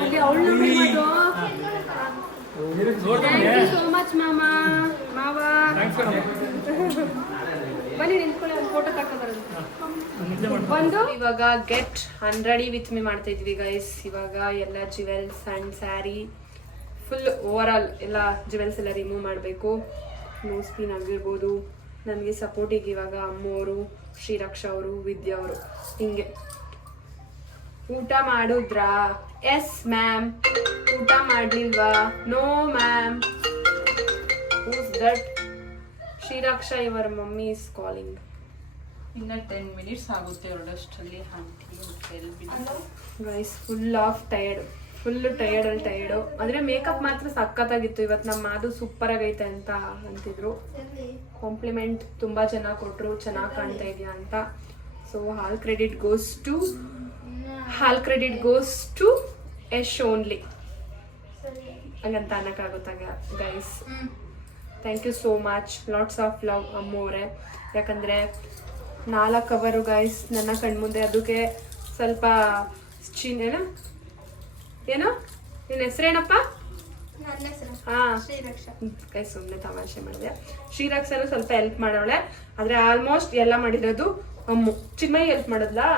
ಅಲ್ಲಿ ಅವಳು ಥ್ಯಾಂಕ್ ಯು ಸೋ ಮಚ್ ಮಾವ. ಬನ್ನಿ ನಿಂತ್ಕೊಳ್ಳಿ, ಒಂದು ಫೋಟೋ ತಗೊಂಡ್ಬರೋದು. ಒಂದು ಇವಾಗ ಗೆಟ್ ಅನ್ರೆಡಿ ವಿತ್ ಮೀ ಮಾಡ್ತಾ ಇದ್ವಿ ಗೈಸ್. ಇವಾಗ ಎಲ್ಲ jewels and sari full over all ಎಲ್ಲ ಜ್ಯುವೆಲ್ಸ್ ಎಲ್ಲ ರಿಮೂವ್ ಮಾಡಬೇಕು. ನೋಸ್ ಪಿನ್ ಆಗಿರ್ಬೋದು. ನನಗೆ ಸಪೋರ್ಟಿಗೆ ಇವಾಗ ಅಮ್ಮವರು, ಶ್ರೀರಕ್ಷಾ ಅವರು, ವಿದ್ಯಾ ಅವರು. ಹಿಂಗೆ ಊಟ ಮಾಡಿದ್ರಾ? Yes ma'am. ಊಟ ಮಾಡಲಿಲ್ವಾ? No ma'am. Who's that? Shreeraksha, your mummy is calling. ಇನ್ನ 10 minutes ಆಗುತ್ತೆ. ಹೊರಡಷ್ಟರಲ್ಲಿ aunty guys full of tired, full tired. ಆದರೆ ಮೇಕಪ್ ಮಾತ್ರ ಸಖತ್ತಾಗಿತ್ತು. ಇವತ್ತು ನಮ್ಮ ಮಾದು ಸೂಪರ್ ಆಗೈತೆ ಅಂತ ಅಂತಿದ್ರು. ಕಾಂಪ್ಲಿಮೆಂಟ್ ತುಂಬ ಜನ ಕೊಟ್ಟರು, ಚೆನ್ನಾಗಿ ಕಾಣ್ತಾ ಇದೆಯಾ ಅಂತ. So whole credit goes to Yash only ಹಂಗಂತ ಅನ್ನೋಕ್ಕಾಗುತ್ತಾಗ guys. Thank you so much, lots of love ಅಮ್ಮೋರೆ. ಯಾಕಂದರೆ 4 ಕವರು ಗೈಸ್ ನನ್ನ ಕಣ್ಮುಂದೆ. ಅದಕ್ಕೆ ಸ್ವಲ್ಪ ಏನೋ ನಿನ್ನ ಹೆಸರೇನಪ್ಪ? ಹಾಂ ಗೈಸ್ ಸುಮ್ಮನೆ ತಮಾಷೆ ಮಾಡಿದೆ. ಶ್ರೀರಕ್ಷನು ಸ್ವಲ್ಪ ಹೆಲ್ಪ್ ಮಾಡೋಳೆ, ಆದರೆ ಆಲ್ಮೋಸ್ಟ್ ಎಲ್ಲ ಮಾಡಿರೋದು ಅಮ್ಮು. ಚಿನ್ಮಯಿ ಹೆಲ್ಪ್ ಮಾಡಿದ್ಲಾ?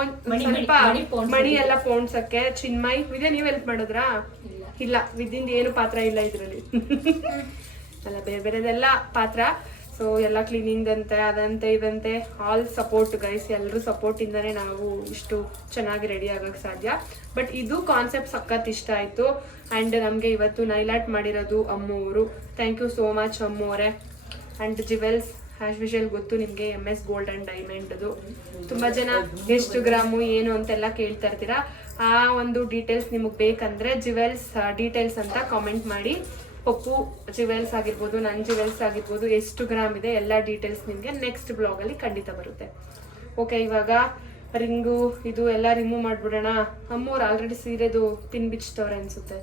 ಒಂದ್ ಸ್ವಲ್ಪ ಮಣಿ ಎಲ್ಲ ಪೋಣ್ಸಕ್ಕೆ ಚಿನ್ಮಯಿ ವಿದ್ಯಾ ನೀವ್ ಹೆಲ್ಪ್ ಮಾಡಿದ್ರಾ? ಇಲ್ಲ, ವಿದ್ಯಿಂದ ಏನು ಪಾತ್ರ ಇಲ್ಲ ಇದ್ರಲ್ಲಿ. ಅಲ್ಲ ಬೇರೆ ಬೇರೆದೆಲ್ಲ ಪಾತ್ರ. ಸೊ ಎಲ್ಲ ಕ್ಲೀನಿಂಗ್ ಅಂತೆ ಅದಂತೆ ಇದಂತೆ ಆಲ್ ಸಪೋರ್ಟ್ ಗೈಸ್. ಎಲ್ಲರೂ ಸಪೋರ್ಟ್ ಇಂದಾನೆ ನಾವು ಇಷ್ಟು ಚೆನ್ನಾಗಿ ರೆಡಿ ಆಗಕ್ಕೆ ಸಾಧ್ಯ. ಬಟ್ ಇದು ಕಾನ್ಸೆಪ್ಟ್ ಸಖತ್ ಇಷ್ಟ ಆಯ್ತು. ಅಂಡ್ ನಮ್ಗೆ ಇವತ್ತು ನೈಲಾಟ್ ಮಾಡಿರೋದು ಅಮ್ಮು ಅವರು. ಥ್ಯಾಂಕ್ ಯು ಸೋ ಮಚ್ ಅಮ್ಮು ಅವರೇ. ಅಂಡ್ ಜಿವೆಲ್ಸ್ ಆಸ್ ಯೂಶುವಲ್ ಗೊತ್ತು ನಿಮಗೆ MS ಗೋಲ್ಡ್ ಅಂಡ್ ಡೈಮಂಡ್ ಅದು. ತುಂಬಾ ಜನ ಎಷ್ಟು ಗ್ರಾಮು ಏನು ಅಂತೆಲ್ಲ ಕೇಳ್ತಾ ಇರ್ತೀರಾ. ಆ ಒಂದು ಡೀಟೇಲ್ಸ್ ನಿಮಗೆ ಬೇಕಂದ್ರೆ ಜಿವೆಲ್ಸ್ ಡೀಟೇಲ್ಸ್ ಅಂತ ಕಾಮೆಂಟ್ ಮಾಡಿ. ಪಪ್ಪು ಜಿವೆಲ್ಸ್ ಆಗಿರ್ಬೋದು, ನನ್ನ ಜಿವೆಲ್ಸ್ ಆಗಿರ್ಬೋದು, ಎಷ್ಟು ಗ್ರಾಮ್ ಇದೆ ಎಲ್ಲ ಡೀಟೇಲ್ಸ್ ನಿಮಗೆ ನೆಕ್ಸ್ಟ್ ಬ್ಲಾಗಲ್ಲಿ ಖಂಡಿತ ಬರುತ್ತೆ. ಓಕೆ, ಇವಾಗ ರಿಂಗು ಇದು ಎಲ್ಲ ರಿಮೂವ್ ಮಾಡ್ಬಿಡೋಣ. ಅಮ್ಮವ್ರು ಆಲ್ರೆಡಿ ಸೀರೆದು ಪಿನ್ ಬಿಚ್ತವ್ರೆ ಅನ್ಸುತ್ತೆ.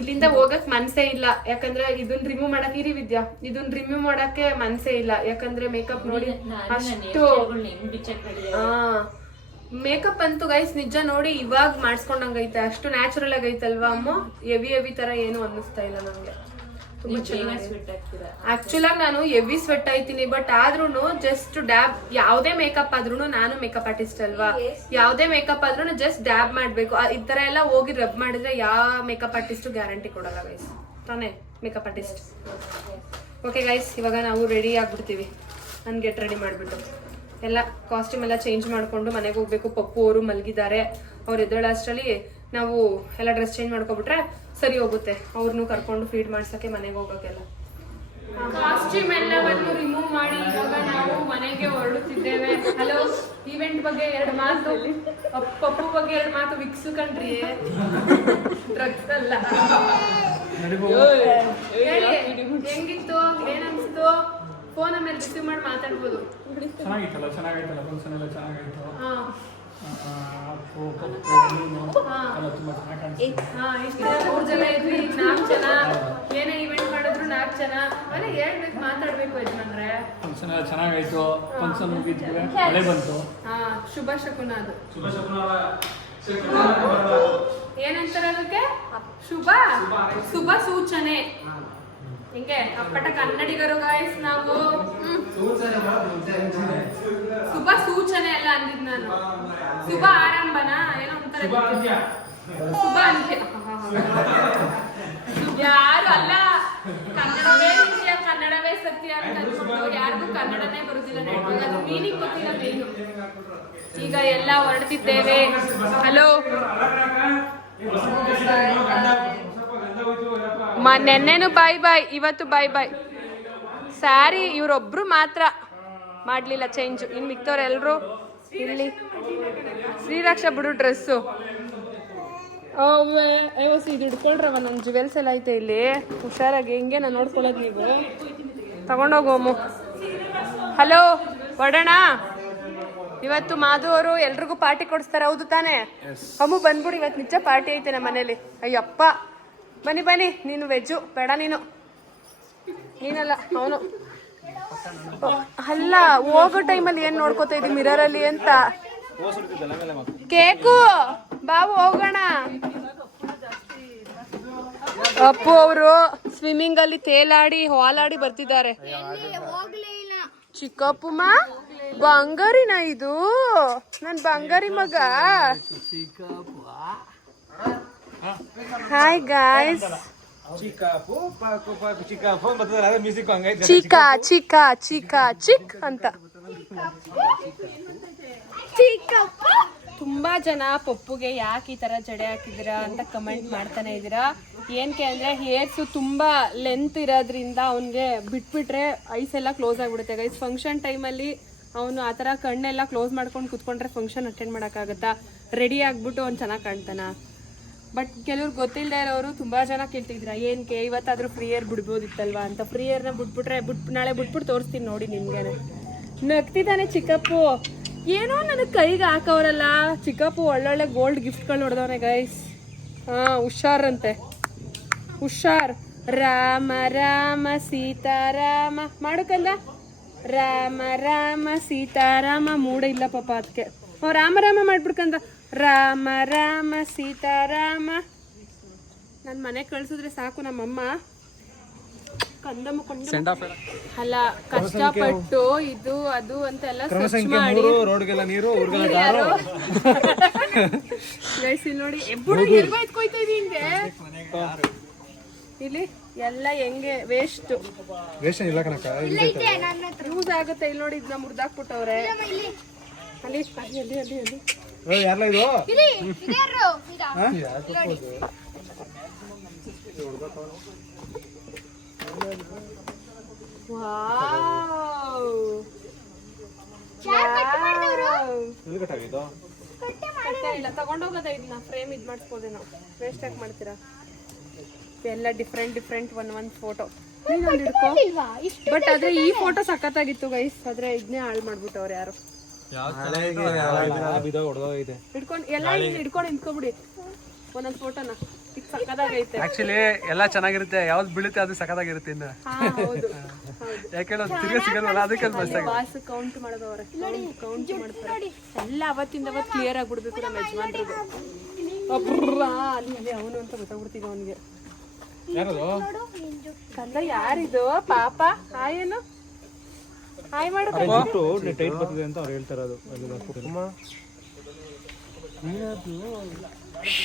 ಇಲ್ಲಿಂದ ಹೋಗಕ್ ಮನ್ಸೇ ಇಲ್ಲ, ಯಾಕಂದ್ರೆ ಇದನ್ನ ರಿಮೂವ್ ಮಾಡಕ್ ಇರಿ ವಿದ್ಯಾ, ಇದನ್ನ ರಿಮೂವ್ ಮಾಡಕ್ಕೆ ಮನ್ಸೇ ಇಲ್ಲ. ಯಾಕಂದ್ರೆ ಮೇಕಪ್ ನೋಡಿ ಅಷ್ಟು ಮೇಕಪ್ ಅಂತೂ ಗೈಸ್ ನಿಜ ನೋಡಿ ಇವಾಗ ಮಾಡಿಸ್ಕೊಂಡಂಗೈತೆ. ಅಷ್ಟು ನ್ಯಾಚುರಲ್ ಆಗೈತಲ್ವಾ ಅಮ್ಮ. ಹೆವಿ ತರ ಏನು ಅನ್ನಿಸ್ತಾ ಇಲ್ಲ ನಂಗೆ. ಆಕ್ಚುಲ್ ಆಗಿ ನಾನು ಹೆವಿ ಸ್ವೆಟ್ ಆಯ್ತೀನಿ. ಬಟ್ ಆದ್ರೂ ಜಸ್ಟ್ ಡ್ಯಾಬ್, ಯಾವುದೇ ಮೇಕಪ್ ಆದ್ರೂ ನಾನು ಮೇಕಪ್ ಆರ್ಟಿಸ್ಟ್ ಅಲ್ವಾ, ಯಾವುದೇ ಮೇಕಪ್ ಆದ್ರೂ ಜಸ್ಟ್ ಡ್ಯಾಬ್ ಮಾಡ್ಬೇಕು. ಈ ತರ ಎಲ್ಲ ಹೋಗಿ ರಬ್ ಮಾಡಿದ್ರೆ ಯಾವ ಮೇಕಪ್ ಆರ್ಟಿಸ್ಟ್ ಗ್ಯಾರಂಟಿ ಕೊಡಲ್ಲ ಗೈಸ್, ತಾನೇ ಮೇಕಪ್ ಆರ್ಟಿಸ್ಟ್. ಓಕೆ ಗೈಸ್, ಇವಾಗ ನಾವು ರೆಡಿ ಆಗ್ಬಿಡ್ತೀವಿ. ನಾನು ಗೆಟ್ ರೆಡಿ ಮಾಡ್ಬಿಟ್ಟು ಎಲ್ಲ ಕಾಸ್ಟ್ಯೂಮ್ ಎಲ್ಲ ಚೇಂಜ್ ಮಾಡ್ಕೊಂಡು ಮನೆಗೆ ಹೋಗ್ಬೇಕು. ಪಪ್ಪು ಅವರು ಮಲಗಿದ್ದಾರೆ. ಅವ್ರು ಎದ್ದೇಳೋ ಅಷ್ಟರಲ್ಲಿ ನಾವು ಎಲ್ಲ ಡ್ರೆಸ್ ಚೇಂಜ್ ಮಾಡ್ಕೊಬಿಟ್ರೆ ಸರಿ ಹೋಗುತ್ತೆ. ಅವ್ರನ್ನೂ ಕರ್ಕೊಂಡು ಫೀಡ್ ಮಾಡ್ಸಕ್ಕೆ ಮನೆಗೆ ಹೋಗೋಕ್ಕೆಲ್ಲ. ಕಾಸ್ಟ್ಯೂಮ್ ಎಲ್ಲವನ್ನು ರಿಮೂವ್ ಮಾಡಿ ಇವಾಗ ನಾವು ಮನೆಗೆ ಹೊರಡುತ್ತಿದ್ದೇವೆ. ಹಲೋ, ಈವೆಂಟ್ ಬಗ್ಗೆ 2 ಮಾತು, ಪಪ್ಪು ಬಗ್ಗೆ 2 ಮಾತು. ವಿಕ್ಸು ಕಣ್ರಿ, ಡ್ರಗ್ಸ್ ಅಲ್ಲ. ಹೆಂಗಿತ್ತು, ಏನನ್ಸ್ತು? ಫೋನ್ ಮೇಲೆ ರಿಸೀವ್ ಮಾಡಿ ಮಾತಾಡ್ಬೋದು. ಚೆನ್ನಾಗಿತ್ತಲ್ಲ ಫಂಕ್ಷನ್ ಎಲ್ಲ ಚೆನ್ನಾಗಿತ್ತು. ಏನೇ ಇವೆಂಟ್ ಮಾಡಿದ್ರು 4 ಜನ ಅಲ್ಲ ಹೇಳ್ಬೇಕು, ಮಾತಾಡ್ಬೇಕು ಯಜಮಾನ್ರೆ. ಫಂಕ್ಷನ್ ಎಲ್ಲ ಚೆನ್ನಾಗಾಯ್ತು. ಫಂಕ್ಷನ್ ಮುಗಿದ್ವಿ, ಮಳೆ ಬಂತು. ಶುಭ ಶಕುನ ಅದು. ಏನಂತಾರೆ ಅದಕ್ಕೆ? ಶುಭ ಸೂಚನೆ. ಹಿಂಗೆ ಅಪ್ಪಟ ಕನ್ನಡಿಗರು ಗಾಯ್ಸ್ ನಾವು. ಶುಭ ಸೂಚನೆ ಅಲ್ಲ ಅಂದಿದ್ ನಾನು, ಶುಭ ಆರಂಭನ ಏನೋ ಅಂತಾರೆ. ಶುಭ ಅಂತ್ಯ ಯಾರು ಅಲ್ಲ. ಕನ್ನಡವೇ ನಿತ್ಯ, ಕನ್ನಡವೇ ಸತ್ಯ ಅಂತ ಅನ್ಕೊಂಡು ಯಾರಿಗೂ ಕನ್ನಡನೇ ಬರುದಿಲ್ಲ. ಅದು ಮೀನಿಂಗ್ ಗೊತ್ತಿಲ್ಲ ಮೇನು. ಈಗ ಎಲ್ಲ ಹೊರಡ್ತಿದ್ದೇವೆ. ಹಲೋ, ನೆನ್ನೆನು ಬಾಯ್ ಬಾಯ್, ಇವತ್ತು ಬಾಯ್ ಬಾಯ್. ಸ್ಯಾರಿ ಇವರೊಬ್ರು ಮಾತ್ರ ಮಾಡ್ಲಿಲ್ಲ ಚೇಂಜ್. ಇನ್ನು ಮಿಕ್ತವ್ರೆಲ್ರು ಇಲ್ಲಿ. ಶ್ರೀರಕ್ಷಾ ಬಿಡು ಡ್ರೆಸ್ಸು. ಇದು ಹಿಡ್ಕೊಳ್ರವ, ನನ್ನ ಜುವೆಲ್ಸ್ ಎಲ್ಲ ಐತೆ ಇಲ್ಲಿ. ಹುಷಾರಾಗಿ ಹಿಂಗೆ ನಾನು ನೋಡ್ಕೊಳ್ಳೋದು, ನೀವು ತಗೊಂಡೋಗೋಮು. ಹಲೋ, ಹೊಡೋಣ. ಇವತ್ತು ಮಾಧು ಅವರು ಎಲ್ರಿಗೂ ಪಾರ್ಟಿ ಕೊಡಿಸ್ತಾರೆ, ಹೌದು ತಾನೇ? ಅಮ್ಮು ಬಂದ್ಬಿಡು, ಇವತ್ತು ನಿಜ ಪಾರ್ಟಿ ಐತೆ ನಮ್ಮ ಮನೇಲಿ. ಅಯ್ಯಪ್ಪ, ಬನ್ನಿ. ನೀನು ವೆಜ್ಜು ಬೇಡ, ನೀನಲ್ಲ ಅವನು. ಅಲ್ಲ, ಹೋಗೋ ಟೈಮಲ್ಲಿ ಏನ್ ನೋಡ್ಕೋತಾ ಇದ್ದಿ ಮಿರರಲ್ಲಿ ಅಂತ. ಕೇಕು ಬಾವು, ಹೋಗೋಣ. ಅಪ್ಪು ಅವರು ಸ್ವಿಮ್ಮಿಂಗ್ ಅಲ್ಲಿ ತೇಲಾಡಿ ಹಾಲಾಡಿ ಬರ್ತಿದ್ದಾರೆ. ಚಿಕ್ಕಪ್ಪಮ್ಮ, ಬಂಗಾರಿನ ಇದು? ನನ್ ಬಂಗಾರಿ ಮಗ. Hi guys. ಚಿಕ್ ಅಂತ ತುಂಬಾ ಜನ ಪಪ್ಪುಗೆ ಯಾಕೆ ಈ ತರ ಜಡೆ ಹಾಕಿದಿರಾ ಅಂತ ಕಮೆಂಟ್ ಮಾಡ್ತಾನೆ ಇದೀರಾ. ಏನಕ್ಕೆ ಅಂದ್ರೆ ಹೇರ್ಸು ತುಂಬಾ ಲೆಂತ್ ಇರೋದ್ರಿಂದ ಅವನ್ಗೆ ಬಿಟ್ಬಿಟ್ರೆ ಐಸ್ ಎಲ್ಲ ಕ್ಲೋಸ್ ಆಗ್ಬಿಡುತ್ತೆ ಗೈಸ್. ಫಂಕ್ಷನ್ ಟೈಮಲ್ಲಿ ಅವನು ಆ ಥರ ಕಣ್ಣೆಲ್ಲ ಕ್ಲೋಸ್ ಮಾಡ್ಕೊಂಡು ಕುತ್ಕೊಂಡ್ರೆ ಫಂಕ್ಷನ್ ಅಟೆಂಡ್ ಮಾಡೋಕ್ಕಾಗತ್ತಾ? ರೆಡಿ ಆಗ್ಬಿಟ್ಟು ಅವ್ನು ಚೆನ್ನಾಗಿ ಕಾಣ್ತಾನ. ಬಟ್ ಕೆಲವ್ರು ಗೊತ್ತಿಲ್ಲದೆ ಇರೋರು ತುಂಬ ಜನ ಕೇಳ್ತಿದ್ರ ಏನಕ್ಕೆ ಇವತ್ತಾದರೂ ಫ್ರೀ ಏರ್ ಬಿಡ್ಬೋದಿತ್ತಲ್ವಾ ಅಂತ. ಫ್ರೀ ಏರ್ನ ಬಿಟ್ಬಿಟ್ರೆ ನಾಳೆ ಬಿಟ್ಬಿಟ್ಟು ತೋರಿಸ್ತೀನಿ ನೋಡಿ ನಿಮ್ಗೆ. ನಗ್ತಿದ್ದಾನೆ ಚಿಕ್ಕಪ್ಪು. ಏನೋ ನನಗೆ ಕೈಗೆ ಹಾಕವ್ರಲ್ಲ. ಚಿಕ್ಕಪ್ಪು ಒಳ್ಳೊಳ್ಳೆ ಗೋಲ್ಡ್ ಗಿಫ್ಟ್ಗಳು ನೋಡ್ದವನೆ ಗೈಸ್. ಹಾಂ, ಹುಷಾರಂತೆ, ಹುಷಾರ್. ರಾಮ ರಾಮ ಸೀತಾರಾಮ ಮಾಡಕ್ಕಲ್ಲ. ರಾಮ ರಾಮ ಸೀತಾರಾಮ ಮೂಡ ಇಲ್ಲ ಪಾಪ ಅದಕ್ಕೆ. ರಾಮ ರಾಮ ಮಾಡ್ಬಿಡ್ಕಂದ. ರಾಮ ರಾಮ ಸೀತಾರಾಮ. ನನ್ನ ಮನೆ ಕಳ್ಸಿದ್ರೆ ಸಾಕು ನಮ್ಮಮ್ಮ ಕಂದ ಮುಕೊಂಡು ಅಲ್ಲ ಕಷ್ಟಪಟ್ಟು ಇದು ಅದು ಅಂತ ಎಲ್ಲ ಸರ್ಚ್ ಮಾಡಿ ರೋಡ್ಗೆಲ್ಲ ನೀರು ಗೈಸ್ ಇಲ್ಲಿ ನೋಡಿ ಎಬ್ಬುಡು ಎಲ್ಬ ಎತ್ಕೊಯ್ತಾ ಇದೀನಿ ಹಿಂಗೆ. ಇಲ್ಲಿ ಎಲ್ಲ ಹೆಂಗೆ ವೇಸ್ಟ್ ಇಲ್ಲ ಕಣಕ್ಕ, ಯೂಸ್ ಆಗುತ್ತೆ. ಇಲ್ಲಿ ನೋಡಿ ಇದನ್ನ ಮುರ್ದಾಕ್ಬಿಟ್ಟವ್ರೆ. ಅಲ್ಲಿ ಅಲ್ಲಿ ಅಲ್ಲಿ ಅಲ್ಲಿ ಅಲ್ಲಿ ಯಾರಲ್ಲ ಇದು ಇಲ್ಲ ತಗೊಂಡೋಗೋದ ಇದನ್ನ ಫ್ರೇಮ್ ಇದ್ ಮಾಡಿಸ್ಬೋದೇ ನಾವು. ವೇಸ್ಟ್ ಯಾಕೆ ಮಾಡ್ತೀರಾ? ಎಲ್ಲ ಡಿಫ್ರೆಂಟ್ ಒಂದ್ ಫೋಟೋ ಹಿಡ್ಕೊ. ಬಟ್ ಆದ್ರೆ ಈ ಫೋಟೋ ಸಖತ್ತಾಗಿತ್ತು ಗೈಸ್. ಆದ್ರೆ ಇದನ್ನೇ ಹಾಳು ಮಾಡ್ಬಿಟ್ಟವ್ರು ಯಾರು. ಹಿಡ್ಕೊಂಡು ಎಲ್ಲ ಹಿಡ್ಕೊಂಡು ನಿಂತ್ಕೊಬಿಡಿ ಒಂದೊಂದ್ ಫೋಟೋನ. ಇದು ಸಖತ್ತಾಗೈತೆ. ಆಕ್ಚುಲಿ ಎಲ್ಲ ಚೆನ್ನಾಗಿರುತ್ತೆ, ಯಾವ್ದು ಬೀಳುತ್ತೆ ಅದು ಸಖತ್ತಾಗಿರುತ್ತೆ. ಇನ್ನು ಹೌದು ಯಾಕೆಂದ್ರೆ ತಿರ್ಗಿ ಸಿಗಲ್ವಲ್ಲ, ಅದಕ್ಕೆ ಬಾಸ್ ಕೌಂಟ್ ಮಾಡೋದವ್ರೆ. ಕೌಂಟ್ ಮಾಡ್ತಾರೆ ಎಲ್ಲ. ಅವತ್ತಿಂದ ಅವತ್ತು ಕ್ಲಿಯರ್ ಆಗ್ಬಿಡ್ಬೇಕು ನಮ್ಮ ಯಜಮಾನ್ರಿಗೆ. ಅಲ್ಲಿ ಅವನು ಅಂತ ಗೊತ್ತಾಗ್ಬಿಡ್ತೀವಿ ಅವನಿಗೆ. ಕಂದ ಯಾರಿದು ಪಾಪ? ಹಾಯ್ ಏನು ಹಾಯ್ ಮಾಡು. ಟೈಟ್ ಬರ್ತದೆ ಅಂತ ಅವ್ರು ಹೇಳ್ತಾರೆ.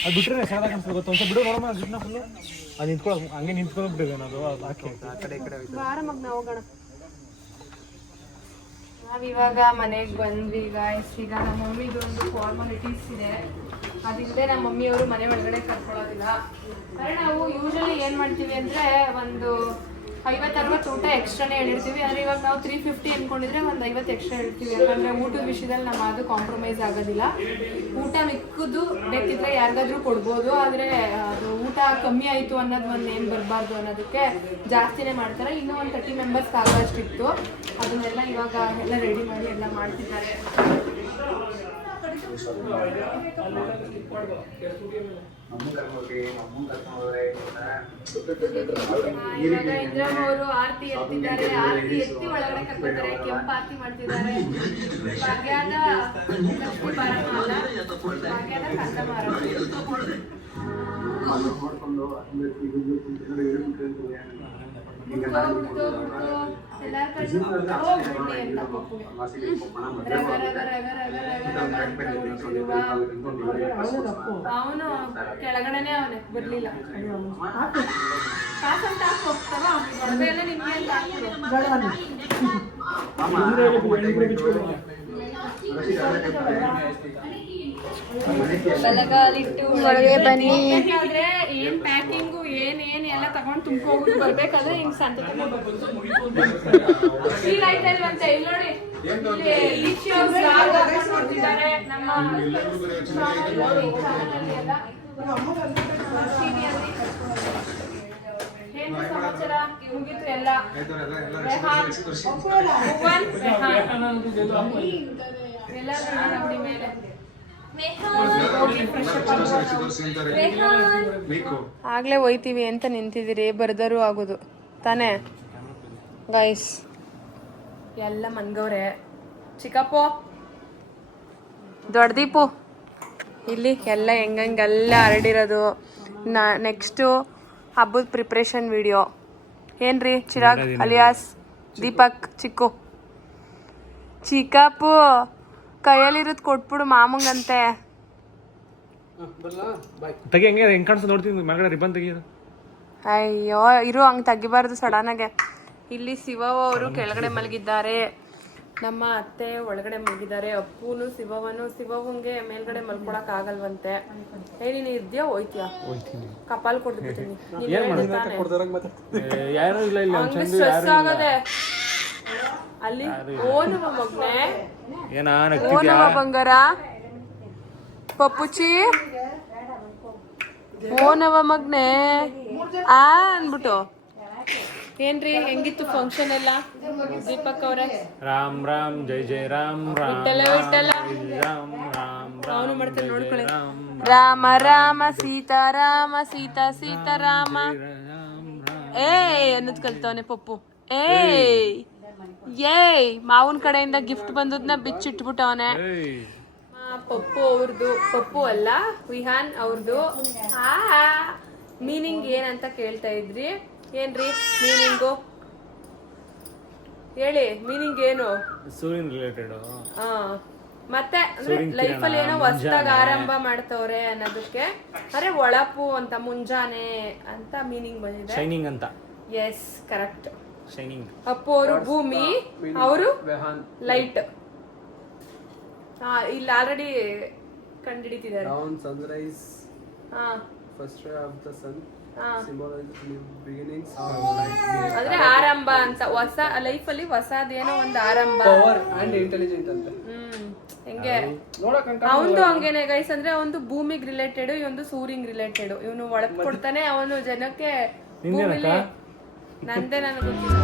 ಅದು ಬಿಟ್ರೆ ಸಾಲ ಗೊತ್ತ ಬಿಡು ನೋಡಮ್ಮ. ಫುಲ್ಲು ಅದು ನಿಂತ್ಕೊಳ್ಳೋ ಹಂಗೆ ನಿಂತ್ಕೊಂಡ್ಬಿಟ್ಟಿದೆ ಅದು ಹಾಕಿ ಆ ಕಡೆ ಈ ಕಡೆ ಬಾರ ಮಗ್ ನಾವು ಹೋಗೋಣ. ನಾವಿವಾಗ ಮನೆಗೆ ಬಂದ್ವಿ ಗಾಯ್ಸ್. ಈಗ ನಮ್ಮ ಮಮ್ಮಿದು ಒಂದು ಫಾರ್ಮಾಲಿಟೀಸ್ ಇದೆ. ಅದಿಲ್ಲದೆ ನಮ್ಮ ಮಮ್ಮಿಯವರು ಮನೆ ಒಳಗಡೆ ಕರ್ಕೊಳ್ಳೋದಿಲ್ಲ. ಅಂದರೆ ನಾವು ಯೂಶಲಿ ಏನು ಮಾಡ್ತೀವಿ ಅಂದರೆ ಒಂದು 50-60 ಊಟ ಎಕ್ಸ್ಟ್ರಾನೇ ಹೇಳಿರ್ತೀವಿ. ಆದರೆ ಇವಾಗ ನಾವು 350 ಅಂದ್ಕೊಂಡಿದ್ರೆ ಒಂದು 50 ಎಕ್ಸ್ಟ್ರಾ ಹೇಳ್ತೀವಿ. ಯಾಕಂದರೆ ಊಟದ ವಿಷಯದಲ್ಲಿ ನಾವು ಅದು ಕಾಂಪ್ರಮೈಸ್ ಆಗೋದಿಲ್ಲ. ಊಟ ಮಿಕ್ಕದು ಬೇಕಿದ್ರೆ ಯಾರಿಗಾದ್ರೂ ಕೊಡ್ಬೋದು. ಆದರೆ ಅದು ಊಟ ಕಮ್ಮಿ ಆಯಿತು ಅನ್ನೋದು ಒಂದು ಏನು ಬರಬಾರ್ದು ಅನ್ನೋದಕ್ಕೆ ಜಾಸ್ತಿನೇ ಮಾಡ್ತಾರೆ. ಇನ್ನೂ ಒಂದು 30 ಮೆಂಬರ್ಸ್ಗೆ ಆಗೋಷ್ಟಿತ್ತು. ಅದನ್ನೆಲ್ಲ ಇವಾಗ ಎಲ್ಲ ರೆಡಿ ಮಾಡಿ ಎಲ್ಲ ಮಾಡ್ತಿದ್ದಾರೆ. ಇವಾಗ ಇಂದ್ರಮ್ಮ ಅವರು ಆರತಿ ಎತ್ತಿದ್ದಾರೆ. ಆರತಿ ಎತ್ತಿ ಒಳಗಡೆ ಕರ್ಕೊತಾರೆ. ಕೆಂಪು ಆರತಿ ಮಾಡ್ತಿದ್ದಾರೆ. ಭಾಗ್ಯದ ಲಕ್ಷ್ಮೀ ಬಾರಮ್ಮ ಅಲ್ಲ, ಭಾಗ್ಯದ ಕಂದಮಾರ. ಎಲ್ಲಾರ ಕಡೆ ಹೋಗ್ಬಿಡಿ ಅಂತ ಪಪ್ಪುಗೆ ರಗ ರಗ ರಗ ರಗ ರಗ ರಗ ಅವನು ಕೆಳಗಡೆನೆ ಅವನೇ ಬರ್ಲಿಲ್ಲ. ಕಾಸಂತ ಹೋಗ್ತಾವ ಒಡವೆ ಎಲ್ಲ ನಿಮ್ಗೆ ಅಂತ ಬಲಗಾಲಿಟ್ಟು ಒಳಗೆ ಬನ್ನಿ. ಆದ್ರೆ ಏನ್ ಪ್ಯಾಕಿಂಗು ಏನ್ ಎಲ್ಲ ತಗೊಂಡ್ ತುಂಬ್ಕೋಗ್ಬಿಟ್ಟು ಬರ್ಬೇಕಾದ್ರೆ ಹಿಂಗ್ ಸಂತ ಫೀಲ್ ಆಯ್ತಾ ಇಲ್ವಂತೆ. ಇಲ್ಲಿ ನೋಡಿ ನೋಡ್ತಿದ್ದಾರೆ ನಮ್ಮ ಏನ್ ಸಮಾಚಾರ ಮುಗಿತು ಎಲ್ಲ. ಎಲ್ಲರೂ ಮೇಲೆ ಆಗ್ಲೇ ಹೋಯ್ತೀವಿ ಅಂತ ನಿಂತಿದ್ದೀರಿ. ಬರ್ದರು ಆಗೋದು ತಾನೇ ಗೈಸ್. ಎಲ್ಲ ಮನ್ಗವ್ರೆ. ಚಿಕ್ಕಪ್ಪು ದೊಡ್ಡದೀಪು ಇಲ್ಲಿ ಎಲ್ಲ ಹೆಂಗೆಲ್ಲ ಹರಡಿರೋದು. ನೆಕ್ಸ್ಟು ಹಬ್ಬದ ಪ್ರಿಪ್ರೇಷನ್ ವಿಡಿಯೋ. ಏನ್ರಿ ಚಿರಾಗ್ ಅಲಿಯಾಸ್ ದೀಪಕ್ ಚಿಕ್ಕು. ಚಿಕ್ಕಪ್ಪು ಕೈಯಲ್ಲಿರೋದು ಕೊಟ್ಬಿಡು ಮಾಮಂಗಂತೆ. ತೆಗಿ ಹೆಂಗೆ ಹೆಂಗ್ ಕಾಣಿಸ್ತು ನೋಡ್ತೀನಿ. ಮಗಡೆ ರಿಬ್ಬನ್ ತೆಗಿಯೋದು. ಅಯ್ಯೋ ಇರು, ಹಂಗೆ ತೆಗಿಬಾರ್ದು ಸಡನ್ನಾಗೆ. ಇಲ್ಲಿ ಶಿವವ ಅವರು ಕೆಳಗಡೆ ಮಲಗಿದ್ದಾರೆ. ನಮ್ಮ ಅತ್ತೆ ಒಳಗಡೆ ಮಲಗಿದ್ದಾರೆ. ಅಪ್ಪುನು ಶಿವವಂಗೆ ಮೇಲ್ಗಡೆ ಮಲ್ಕೊಳಕ್ ಆಗಲ್ವಂತೆ. ನೀನು ಇದ್ಯಾ ಹೋಯ್ತೀಯಾ? ಕಪಾಲ್ ಕೊಡ್ಬಿಡ್ತೀನಿ. ಸ್ಟ್ರೆಸ್ ಆಗದೆ ಅಲ್ಲಿ. ಓನು ಮಗನೆ, ಓನು ಬಂಗಾರ. ಪಪ್ಪುಚಿ ಓನವ ಮಗ್ನೆ ಆ ಅನ್ಬಿಟ್ಟು ಏನ್ರಿ ಹೆಂಗಿತ್ತು ಫಂಕ್ಷನ್ ಎಲ್ಲ ದೀಪಕ್ ಅವ್ರೆ? ರಾಮ್ ರಾಮ್ ಜೈ ಜೈ ರಾಮ್ ರಾಮ್ ವಿಠಲ ವಿಠಲ ರಾಮ್ ರಾಮ್ ಅವನು ಮಾಡ್ತಾನೆ ನೋಡ್ಕೊಳ್ಳಿ. ರಾಮ ರಾಮ ಸೀತಾರಾಮ ಸೀತಾ ಸೀತಾರಾಮ ಏಯ್ ಅನ್ನೋದ್ ಕಲ್ತವನೆ ಪಪ್ಪು. ಏಯ್ ಮಾವನ್ ಕಡೆಯಿಂದ ಗಿಫ್ಟ್ ಬಂದದ್ನ ಬಿಚ್ಚಿಟ್ಬಿಟ್ಟವನೆ. ಪಪ್ಪು ಅವ್ರದ್ದು, ಪಪ್ಪು ಅಲ್ಲ ವಿಹಾನ್ ಅವ್ರದ್ದು. ಮೀನಿಂಗ್ ಏನಂತ ಕೇಳ್ತಾ ಇದ್ರಿ. ಏನ್ರಿ ಮೀನಿಂಗು ಹೇಳಿ, ಮೀನಿಂಗ್ ಏನು? ಸೂರ್ಯನ್ ರಿಲೇಟೆಡ್. ಹಾ ಮತ್ತೆ ಲೈಫ್ ಅಲ್ಲಿ ಏನೋ ಹೊಸದಾಗಿ ಆರಂಭ ಮಾಡ್ತವ್ರೆ ಅನ್ನೋದಕ್ಕೆ ಅರೆ ಒಳಪು ಅಂತ ಮುಂಜಾನೆ ಅಂತ ಮೀನಿಂಗ್ ಬಂದಿದೆ. ಶೈನಿಂಗ್ ಅಂತ. Yes correct. ಶೈನಿಂಗ್. ಅಪ್ಪು ಅವರು ಭೂಮಿ, ಅವರು ಲೈಟ್. ಹಾ ಇಲ್ಲಿ ಆಲ್ರೆಡಿ ಕಂಡಿಡಿತಿದ್ದಾರೆ. Sunrise. ಹಾ First ray of the sun. ಹಾ Symbolizes new beginnings. ಅಂದ್ರೆ ಆರಂಭ ಅಂತ, ಹೊಸ ಲೈಫ್ ಅಲ್ಲಿ ಹೊಸದೇನೋ ಒಂದು ಆರಂಭ. Power and intelligent ಅಂತ. ಹೆಂಗೆ ಅವಂದು ಹಂಗೇನೆ ಗೈಸ್. ಅಂದ್ರೆ ಒಂದು ಭೂಮಿಗ್ ರಿಲೇಟೆಡ್, ಇವೊಂದು ಸೂರ್ಯಂಗ್ ರಿಲೇಟೆಡ್. ಇವನು ಒಳಗ್ ಕೊಡ್ತಾನೆ, ಅವನು ಜನಕ್ಕೆ ಭೂಮಿಲಿ. ನಂದೇ ನನಗೆ ಗೊತ್ತಿಲ್ಲ.